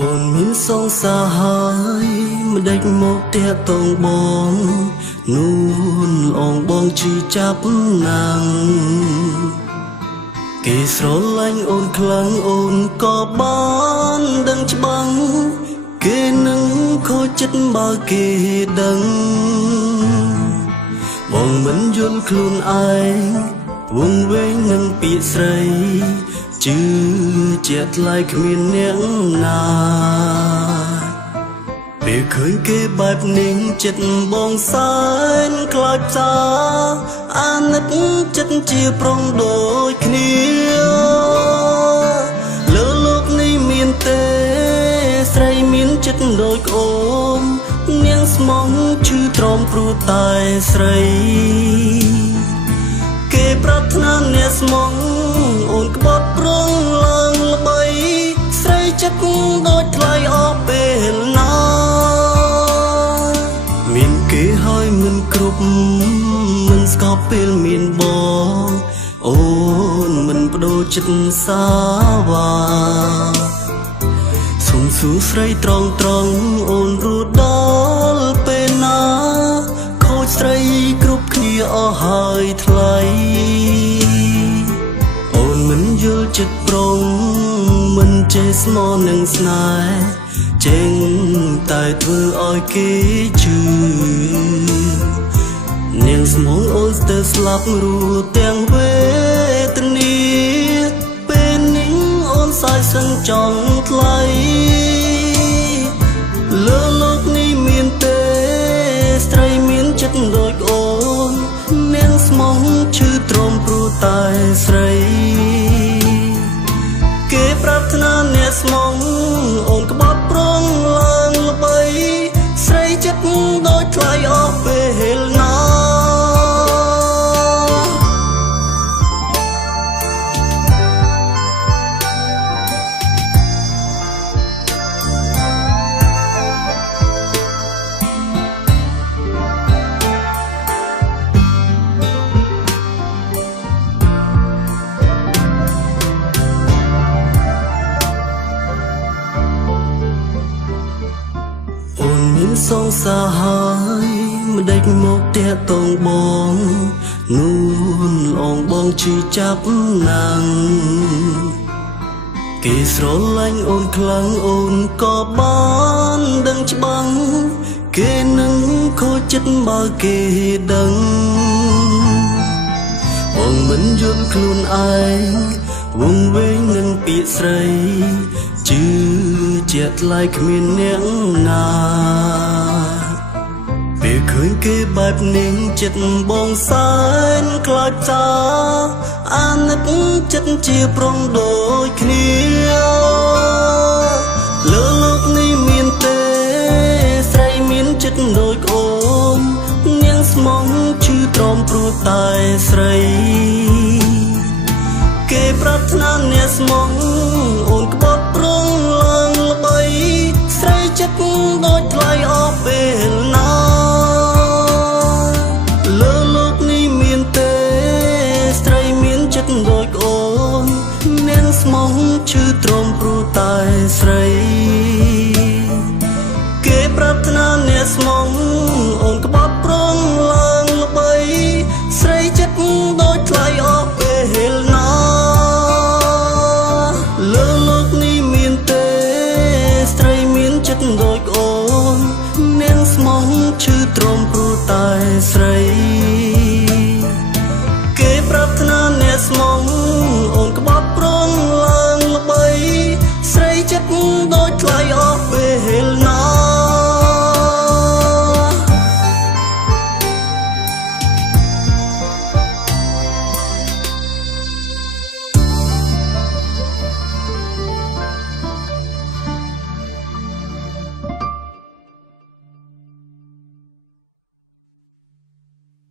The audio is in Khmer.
អូនមានសងសាហើយមិនដេចមកផ្ទះតងបងនួនអងបងជីចាប់ណាំងគេស្រឡាញ់អូនខ្លាំងអូនក៏បានដឹងច្បាំងគេនឹងខូចចិត្តបើគេដឹងបងមិនយល់ខ្លួនឯងវងវែងនឹងពាក្យស្រីជឿជាក់ថ្លៃគ្មានអ្នកណាពេលឃើញគេបែបនេះចិត្តបងសែនខ្លាចសាអាណិតចិត្តជាប្រុងដូចគ្នាលើលោកនេះមានទេស្រីមានចិត្តដូចអូននាងស្មងឈឺទ្រាំព្រោះតែស្រីគេប្រាថ្នាអ្នកស្មងអូនក្បត់ប្រងឡើងល្បីស្រីចិត្តដូចថ្លៃអស់ពេលណាមានគេហើយមិនគ្រប់មិនស្កប់ពេលមានបងអូនមិនបដូរចិត្តសាវាសុំសួរស្រីត្រង់អូនរួចដល់ពេលណាខូចស្រីគ្រប់គ្នាអស់ហើយថ្លៃអូនមិនយល់ចិត្តប្រុងមិនចេះស្មោះនឹងស្នេហ៍ចេញតែធ្វើឲ្យគេជឿនាងស្មងអូនស្ទើរស្លាប់រួចទាំងវេទនាពេលនេះអូនសាយសឹងចង់ថ្លៃលើលោកនេះមានទេស្រីមានចិត្តដូចអូននាងស្មងឈឺទ្រាំព្រោះតែស្រីគេប្រាថ្នាអ្នកស្មងអូនក្បត់ប្រងឡើងល្បីស្រីចិត្តដូចថ្លៃអស់ពេលណាសងសាហើយមិនដេចមកផ្ទះតងបងនួនអងបងជីចាប់ណាំងគេស្រឡាញ់អូនខ្លាំងអូនក៏បានដឹងច្បាំងគេនឹងខូចចិត្តបើគេដឹងបងមិនយល់ខ្លួនឯងវងវែងនឹងពាក្យស្រីជឿជាក់ថ្លៃគ្មានអ្នកណាពេលឃើញគេបែបនេះចិត្តបងសែនខ្លាចសាអាណិតចិត្តជាប្រុងដូចគ្នាលើលោកនេះមានទេស្រីមានចិត្តដូចអូននាងស្មងឈឺទ្រាំព្រោះតែស្រីគេប្រាថ្នាអ្នកស្មងអូនក្បត់ប្រងឡើងល្បីស្រីចិត្តដូចថ្លៃអស់ពេលណាលើលោកនេះមានទេស្រីមានចិត្តដូចអូននាងស្មងឈឺទ្រាំព្រោះតែស្រីគេប្រាថ្នាអ្នកស្មងអូនក្បត់ប្រងឡើងល្បីស្រីចិត្តដូចថ្លៃអស់ពេលណាលើលោកនេះមានទេស្រីមានចិត្តដូចអូននាងស្មងឈឺទ្រាំព្រោះតែស្រីគេប្រាថ្នាអ្នកស្មងអូនក្បត់ប្រងឡើងល្បីស្រីចិត្តដូចថ្លៃអស់ពេល